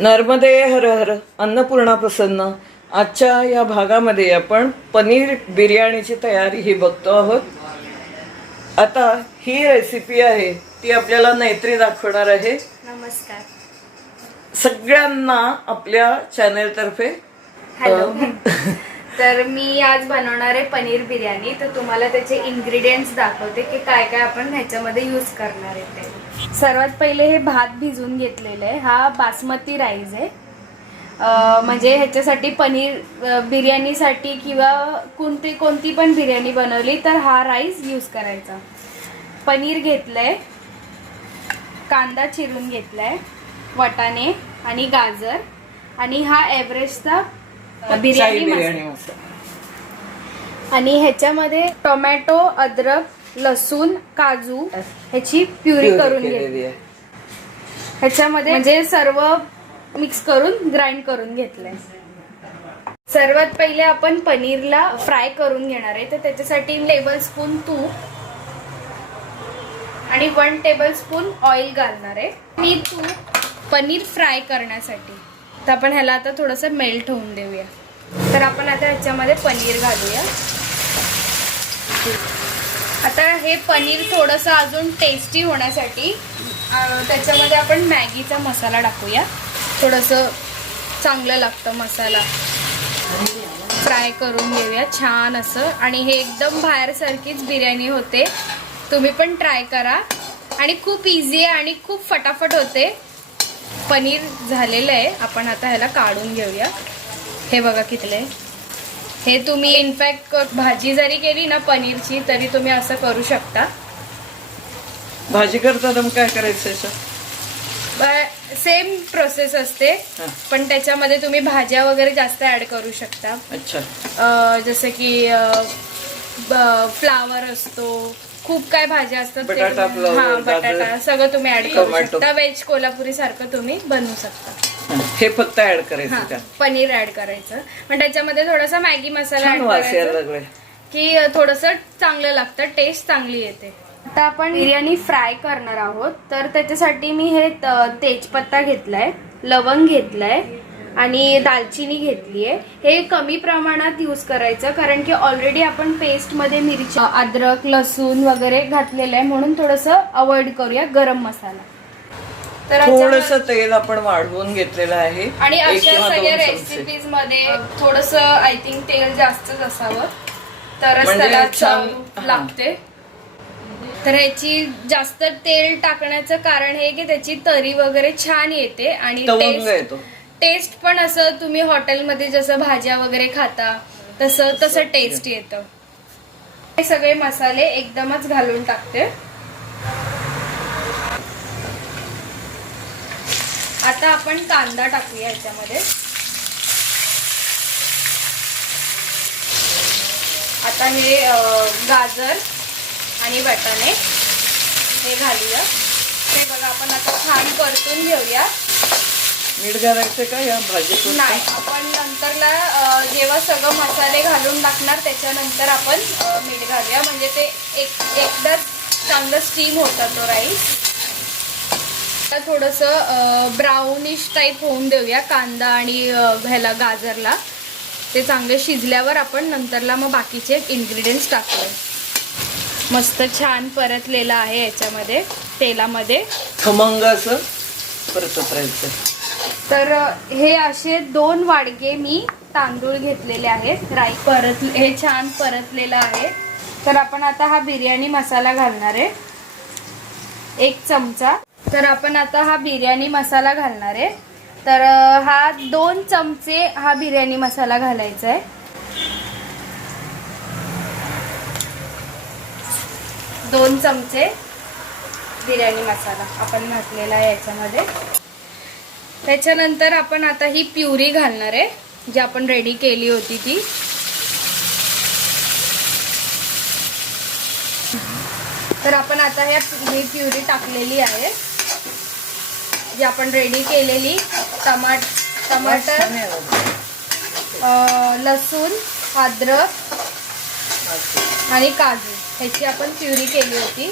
नर्मदे हर हर अन्नपूर्णा प्रसन्न. आजच्या या भागामध्ये आपण पनीर बिर्याणीची तयारी ही बघतो आहोत. आता ही रेसिपी आहे ती आपल्याला नैत्री दाखवणार आहे. नमस्कार. सगळ्यांना आपल्या चॅनेलतर्फे हॅलो. तर मी आज बनवणार आहे पनीर बिर्याणी. तर तुम्हाला त्याचे इन्ग्रेडियंट्स दाखवते की काय काय आपण ह्याच्यामध्ये यूज करणार आहे ते. सर्वात पहिले हे भात भिजवून घेतलेलं आहे. हा बासमती राईस आहे. म्हणजे ह्याच्यासाठी पनीर बिर्याणीसाठी किंवा कोणती कोणती पण बिर्याणी बनवली तर हा राईस यूज करायचा. पनीर घेतलंय कांदा चिरून घेतलाय वाटाणे आणि गाजर आणि हा एव्हरेस्टचा अ, बिर्याणी आणि ह्याच्यामध्ये टोमॅटो अद्रक लसूण काजू ह्याची प्युरी करून घेतली आहे. ह्याच्यामध्ये म्हणजे सर्व मिक्स करून ग्राइंड करून घेतलंय. सर्वात पहिले आपण पनीरला फ्राय करून घेणार आहे. तर त्याच्यासाठी टेबल स्पून तूप आणि वन टेबल स्पून ऑइल घालणार आहे. मी तूप पनीर फ्राय करण्यासाठी. तर आपण ह्याला आता थोडंसं मेल्ट होऊन देऊया. तर आपण आता ह्याच्यामध्ये पनीर घालूया. आता हे पनीर थोडंसं अजून टेस्टी होण्यासाठी त्याच्यामध्ये आपण मॅगीचा मसाला टाकूया. थोडंसं चांगलं लागतं मसाला. फ्राय करून घेऊया छान असं. आणि हे एकदम बाहेरसारखीच बिर्याणी होते. तुम्ही पण ट्राय करा. आणि खूप इझी आहे आणि खूप फटाफट होते. पनीर झालेलं आहे. आपण आता ह्याला काढून घेऊया. हे बघा कितले. हे तुम्ही इनफॅक्ट भाजी जरी केली ना पनीरची तरी तुम्ही असं करू शकता भाजी करताना काय करायचं? सेम प्रोसेस असते. पण त्याच्यामध्ये तुम्ही भाज्या वगैरे जास्त ऍड करू शकता अच्छा जसं की फ्लावर असतो खूप काय भाज्या असतात ते- बटाटा, हा सगळं तुम्ही ऍड करू. शकता व्हेज कोल्हापुरी सारखं तुम्ही बनवू शकता हं. फक्त ऍड हा करायचं पनीर ऍड करायचं. पण त्याच्यामध्ये थोडासा मॅगी मसाला छान ऍड वास यायला करायचा लागलाय. की थोडस चांगलं लागतं टेस्ट चांगली येते. आता आपण बिर्याणी फ्राय करणार आहोत. तर त्याच्यासाठी मी हे त- तेजपत्ता घेतलाय लवंग घेतलाय आणि दालचिनी घेतली आहे हे कमी प्रमाणात यूज करायचं कारण की ऑलरेडी आपण पेस्टमध्ये मिरची अद्रक लसूण वगैरे घातलेलं आहे. म्हणून थोडंसं अवॉइड करूया गरम मसाला. तर थोडस तेल आपण वाढवून घेतलेलं आहे. आणि अशा सगळ्या. रेसिपीजमध्ये थोडस आय थिंक तेल जास्तच असावं. तरच म्हणजे त्याला चव. लागते. तर ह्याची जास्त तेल टाकण्याचं कारण हे की त्याची तरी वगैरे छान येते आणि टेस्ट टेस्ट पण असं तुम्ही हॉटेलमध्ये जसं भाज्या वगैरे खाता तसं तसं टेस्ट येतं. हे सगळे मसाले एकदमच घालून टाकते. आता आपण कांदा टाकूया ह्याच्यामध्ये आता हे गाजर आणि वाटाणे हे घालूया. हे बघा आपण आता छान परतून घेऊया. मीठ घालायचं का? या भाजीत नाही आपण नंतरला जेव्हा सगळं मसाले घालून टाकणार त्याच्यानंतर आपण मीठ घालूया. म्हणजे ते एक एकदाच चांगलं स्टीम होता तो राईस. आता थोडंसं ब्राउनिश टाईप होऊन देऊया कांदा आणि ह्याला गाजरला. ते चांगले शिजल्यावर आपण नंतरला मग बाकीचे इन्ग्रेडियंट्स टाकूया. मस्त छान परतलेलं आहे याच्यामध्ये तेलामध्ये. खमंग असं परतत राहायचं तर हे असे दोन वाडगे मी तांदूळ घेतलेले आहेत. राई परत हे छान परतलेलं आहे. तर आपण आता हा बिर्याणी मसाला घालणार आहे. एक चमचा. तर आपण आता हा बिर्याणी मसाला घालणार आहे. तर हा दोन चमचे हा बिर्याणी मसाला घालायचा आहे. दोन चमचे बिर्याणी मसाला आपण घातलेला आहे याच्यामध्ये. त्याच्यानंतर आपण आता ही प्युरी घालणार आहे जी आपण रेडी केली होती ती. तर आपण आता ह्या ही प्युरी टाकलेली आहे. जी आपण रेडी केलेली टमाट टमाटर लसूण अद्रक आणि काजू. ह्याची आपण प्युरी केली होती.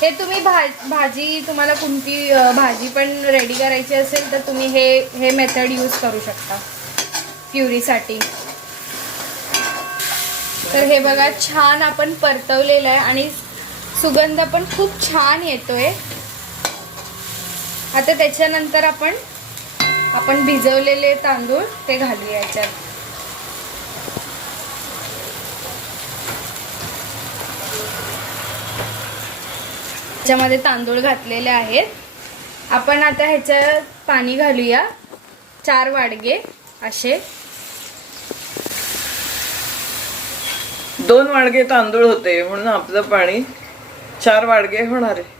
हे तुम्ही भा भाजी तुम्हाला कोणती भाजी पण रेडी करायची असेल तर तुम्ही हे हे मेथड यूज करू शकता प्युरीसाठी. तर हे बघा छान आपण परतवलेलं आहे आणि सुगंध पण खूप छान येतोय. आता त्याच्यानंतर आपण आपण भिजवलेले तांदूळ ते घालूया याच्यात. याच्यामध्ये तांदूळ घातलेले आहेत. आपण आता ह्याच्यात पाणी घालूया. चार वाडगे असे. दोन वाडगे तांदूळ होते म्हणून आपलं पाणी चार वाडगे होणार आहे.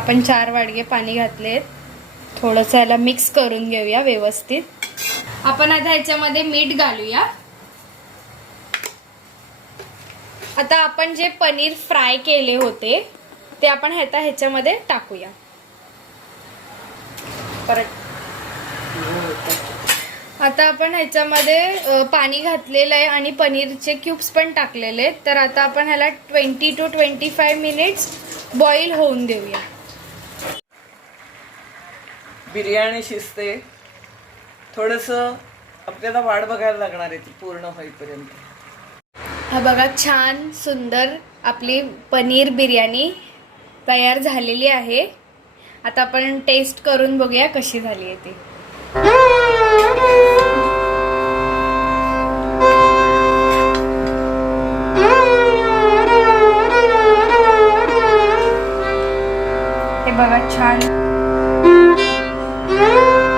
आपण चार वाडगे पाणी घातलेत. थोडंसं याला मिक्स करून घेऊया व्यवस्थित. आपण आता ह्याच्यामध्ये मीठ घालूया. आता आपण जे पनीर फ्राय केले होते ते आपण ह्याता ह्याच्यामध्ये टाकूया. परत. आता आपण ह्याच्यामध्ये पाणी घातलेलं आहे आणि पनीरचे क्यूब्स पण टाकलेले आहेत. तर आता आपण ह्याला twenty two twenty five minutes boil होऊन देऊया. बिर्याणी शिजते. थोडंसं आपल्याला वाट बघायला लागणार आहे ती पूर्ण होईपर्यंत. हा बघा छान सुंदर आपली पनीर बिर्याणी तयार झालेली आहे. आता आपण टेस्ट करून बघूया कशी झाली आहे ती. हे बघा छान. Música